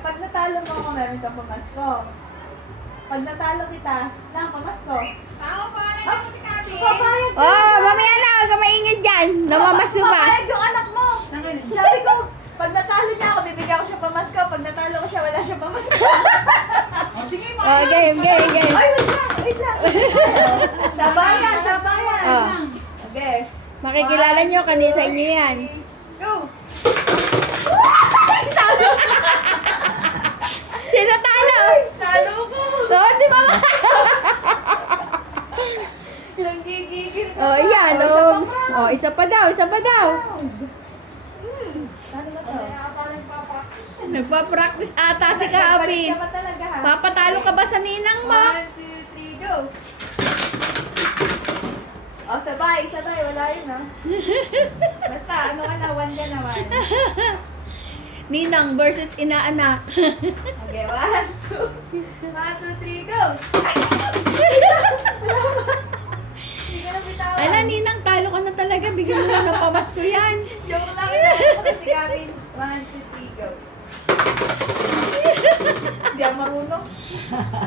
Kapag natalo mo ako, meron kang pamasko. Pag natalo kita, pamasko. Tao pa, nandito si Kabi. Papayag ka. Oh, mamaya na, huwag ka maingay dyan. Namamaso pa. Papayag yung anak mo. Sabi ko, pag natalo niya ako, bibigyan ko siya pamasko. Pag natalo ko siya, wala siya pamasko. O sige, Oh, game. Ay, wait lang. Sabayan. Oh. Okay. Makikilala nyo, kanina sa inyo yan. Go. Sino talo? Talo ko. Oh, di ba? Nanggigigil ka Oh, pa. yan. Isa Oh, pa ka. oh, isa pa daw. Talo na to. Nagpa-practice ata si Kabi. Balik ka pa talaga, ha? Papatalo ka ba sa ninang mo? 1, 2, 3, go. Oh, sabay. Wala yun, ha? Basta, ano ka na, 1 ka naman. Ninang versus inaanak. Okay, 1, 2, 3, go. Hindi ka na bitawan. Ala, ninang, talo ka na talaga. Bigyan mo na ng pamasko yan. Joke lang. Ito si Gavin. 1, 2, 3, go. Hindi ako marunong.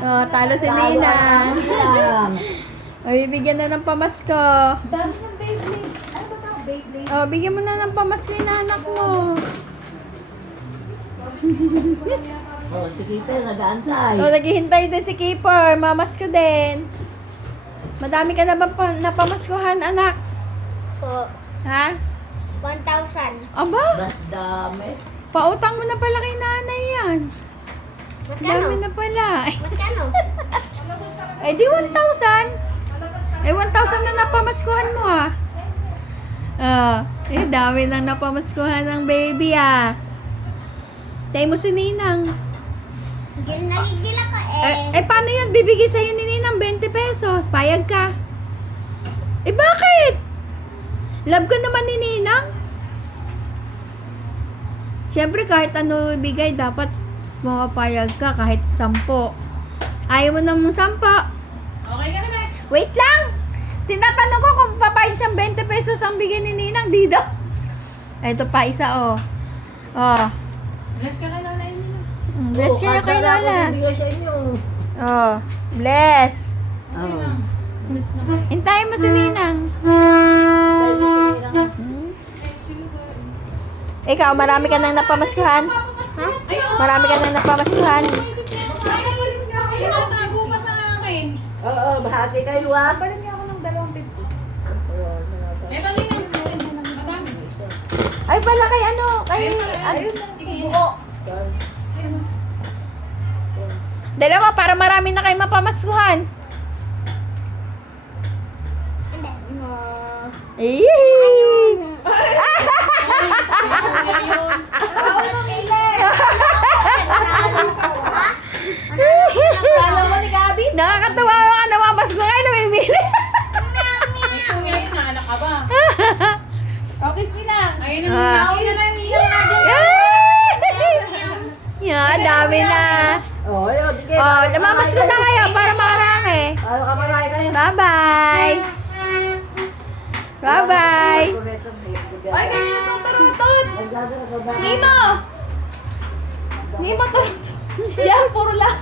Oh, talo si ninang. O, bibigyan na ng pamasko. Dami ng Beyblade. Ano ba tawag? Beyblade? Oh, bigyan mo na ng pamasko yung anak mo. Oh, si Keeper, nag-aantay. Oh, naghihintay din si Keeper. Mamasko din. Madami ka na ba napamaskuhan, anak? Po, Ha? 1,000. Aba, Das dami. pautang mo na pala kay nanay yan. Magkano? Dami na pala. Magkano? Eh, di 1,000. Eh, 1,000 na napamaskuhan mo, ah. Dami lang napamaskuhan ng baby, ah. Tayo mo si Ninang. Gil na gigil ako eh. Paano yun? Bibigay sa'yo ni Ninang 20 pesos. Payag ka. Eh, bakit? Love ka naman ni Ninang. Siyempre, kahit ano ibigay, dapat makapayag ka kahit 10. Ayaw mo namang 10. Okay ka na ba? Wait lang! Tinatanong ko kung papayag siyang 20 pesos ang bigay ni Ninang. Di daw. Ito pa, isa, oh. Oh. Bless ka ka na lang nila. Bless kayo kay Lola. Hindi ko sa inyo. Oh. Bless. Oh. Bless na. Hintayin mo si Ninang. Ikaw, marami ka nang napamaskuhan? Ha? Marami ka nang napamaskuhan? Tinatago pa sa akin. Oo, bahati kayo, ah. Balik niya ako ng 250. Ito din yung sa akin. Madami. Ay, pala kay ano? Kay... Ayun. Sige, yun. Buo. Dalawa, para marami na kayo mapamaskuhan. Hindi. Eee! Kuya yun. Nanalo ko, ha? Talo mo ni Gabi? Nakakatawa ka, namamaskuhan, namimili. May kuya yun, naanak ka ba? Okay, Ninang. Ayun ang yun na nila. Yan, dami na. Oh, ayun. Sige. Oh, namamasku na kayo para makarami. Ano ka malay kayo? Bye-bye. Bye-bye. Ay, ganyan itong tarutot. Nagdadala ka ba? Nimo! Nimo tarutot. Yan, puro lang.